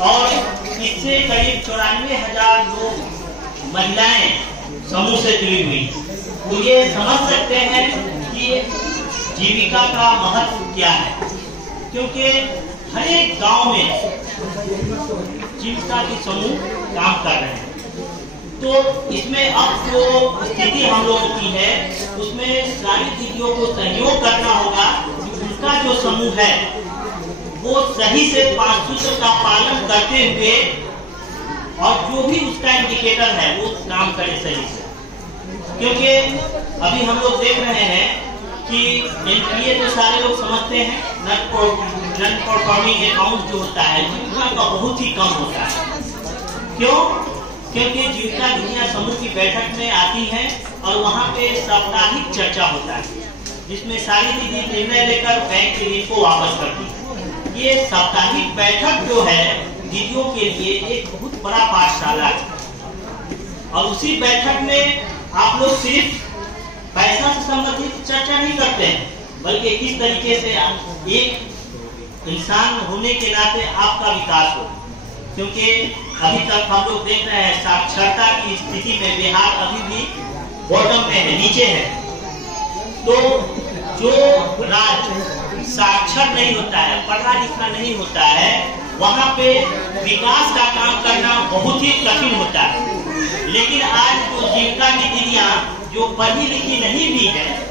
और इससे करीब 94,000 लोग महिलाएं समूह से जुड़ी हुई। तो ये समझ सकते हैं कि जीविका का महत्व क्या है, क्योंकि हर एक गांव में जीविका के समूह काम कर रहे हैं। तो इसमें अब जो स्थिति हम लोगों की है उसमें सारी दीदियों को सहयोग करना होगा कि उनका जो समूह है वो सही से 5 सूत्र का पालन करते हुए और जो भी उसका इंडिकेटर है वो काम करे सही से। क्योंकि अभी हम लोग देख रहे हैं कि एनपीए तो सारे लोग समझते हैं, नॉन परफॉर्मिंग अकाउंट जो होता है जीविका का बहुत ही कम होता है। क्यों? क्योंकि जीविका दुनिया समूह की बैठक में आती है और वहाँ पे साप्ताहिक चर्चा होता है जिसमें सारी दीदी निर्णय लेकर बैंक के ऋण को वापस करती है। ये साप्ताहिक बैठक जो है दीदियों के लिए एक बहुत बड़ा पाठशाला है और उसी बैठक में आप लोग सिर्फ पैसा से संबंधित चर्चा नहीं करते हैं बल्कि किस तरीके से एक इंसान होने के नाते आपका विकास हो। क्योंकि अभी तक हम लोग देख रहे हैं साक्षरता की स्थिति में बिहार अभी भी बॉटम में है, नीचे है। तो जो राज्य साक्षर नहीं होता है, पढ़ा लिखा नहीं होता है, वहाँ पे विकास का काम करना बहुत ही कठिन होता है। लेकिन आज जो जीविका की दीदियां जो पढ़ी लिखी नहीं भी है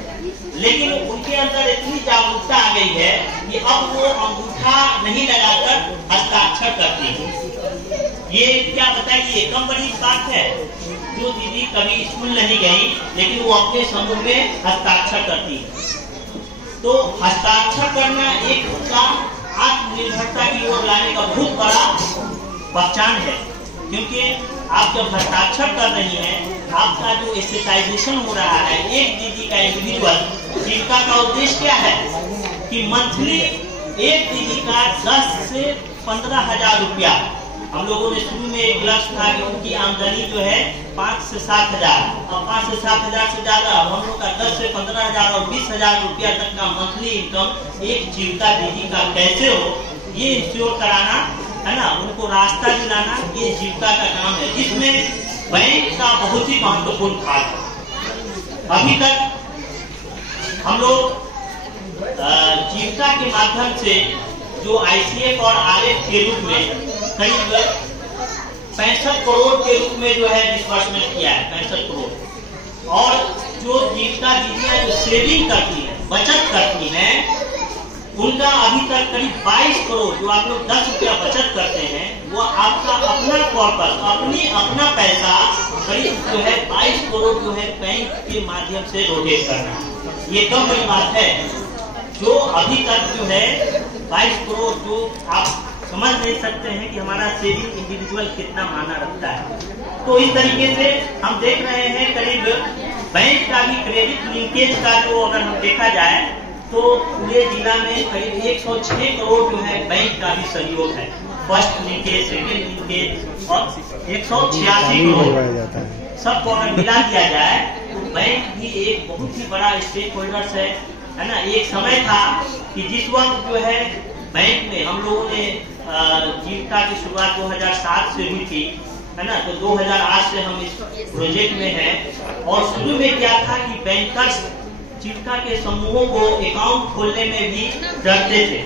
लेकिन उनके अंदर इतनी जागरूकता आ गई है कि अब वो अंगूठा नहीं लगाकर हस्ताक्षर करती है। ये क्या बताइए, कम बड़ी बात है? जो दीदी कभी स्कूल नहीं गई लेकिन वो अपने समूह में हस्ताक्षर करती है। तो हस्ताक्षर करना एक उनका आत्मनिर्भरता की ओर लाने का बहुत बड़ा पहचान है। क्योंकि आप जब हस्ताक्षर कर रही हैं, आपका जो एसेटाइजेशन हो रहा है एक दीदी का इंडिविजुअल जीविका का उद्देश्य क्या है कि मंथली एक दीदी का 10 से 15,000 रुपया, हम लोगों ने शुरू में एक लक्ष्य था कि उनकी आमदनी जो है 5 से 7,000, अब 5 से 7,000 से ज्यादा हम लोग का 10 से 15,000 और 20,000 रुपया तक का मंथली इनकम एक जीविका दीदी का कैसे हो, ये इंश्योर कराना है ना, उनको रास्ता दिलाना, ये जीविका का काम है जिसमें बैंक का बहुत ही महत्वपूर्ण भाग है। अभी तक हम लोग जीविका के माध्यम से जो आईसीएफ और आरएफ के रूप में करीब 65 करोड़ के रूप में जो है डिस्बर्समेंट किया है, 65 करोड़। और जो जीविका दीदियां जो सेविंग करती है, बचत करती हैं, उनका अभी तक करीब 22 करोड़, जो आप लोग 10 रुपया बचत करते हैं वो आपका अपना कॉर्पस अपना पैसा करीब जो है 22 करोड़ जो है बैंक के माध्यम से रोटेट करना। ये कम बड़ी बात है। जो अभी तक जो है 22 करोड़, जो आप समझ नहीं सकते हैं कि हमारा सेविंग इंडिविजुअल कितना माना रखता है। तो इस तरीके से हम देख रहे हैं करीब बैंक का भी क्रेडिट लिंकेज का जो अगर हम देखा जाए तो पूरे जिला में करीब 106 करोड़ जो है बैंक का भी सहयोग है। फर्स्ट लिंकेज, सेकेंड लिंकेज और 186 करोड़ सबको अगर मिला दिया जाए तो बैंक भी एक बहुत ही बड़ा स्टेक होल्डर है ना। एक समय था कि जिस वक्त जो है बैंक में हम लोगों ने जीविका की शुरुआत 2007 से हुई थी, है ना, तो 2008 से हम इस प्रोजेक्ट में हैं। और शुरू में क्या था कि बैंकर्स जीविका के समूहों को अकाउंट खोलने में भी डरते थे।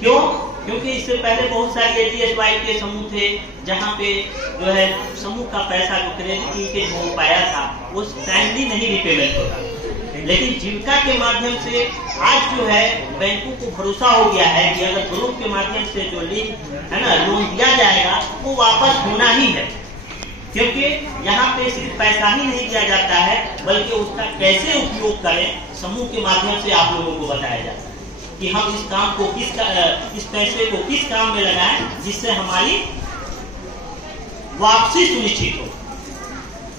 क्यों? क्योंकि इससे पहले बहुत सारे एजीएसवाई के समूह थे जहां पे जो है समूह का पैसा जो क्रेडिट लिंकेज हो पाया था वो टाइमली नहीं रिपेमेंट होता। लेकिन जीविका के माध्यम से आज जो है बैंकों को भरोसा हो गया है कि अगर ग्रुप के माध्यम से जो है ना लोन दिया जाएगा वो वापस होना ही है। क्योंकि यहाँ पे सिर्फ पैसा ही नहीं दिया जाता है बल्कि उसका कैसे उपयोग करें समूह के माध्यम से आप लोगों को बताया जाता है कि हम इस काम को इस पैसे को किस काम में लगाएं जिससे हमारी वापसी सुनिश्चित हो।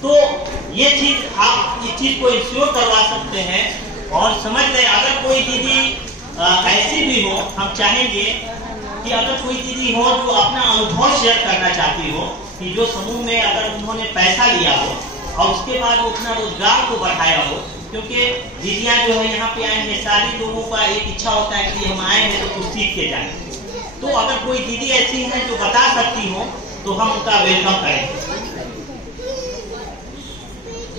तो ये चीज आप इस चीज को इंश्योर करवा सकते हैं। और समझ लें अगर कोई दीदी ऐसी भी हो, हम चाहेंगे कि अगर कोई दीदी हो जो अपना अनुभव शेयर करना चाहती हो कि जो समूह में अगर उन्होंने पैसा लिया हो और उसके बाद वो अपना रोजगार को बढ़ाया हो, क्योंकि दीदियां जो है यहाँ पे आए हैं, सारी लोगों का एक इच्छा होता है कि हम आए हैं तो कुछ सीख के जाए। तो अगर कोई दीदी ऐसी हैं जो बता सकती हो तो हम उनका वेलकम करेंगे।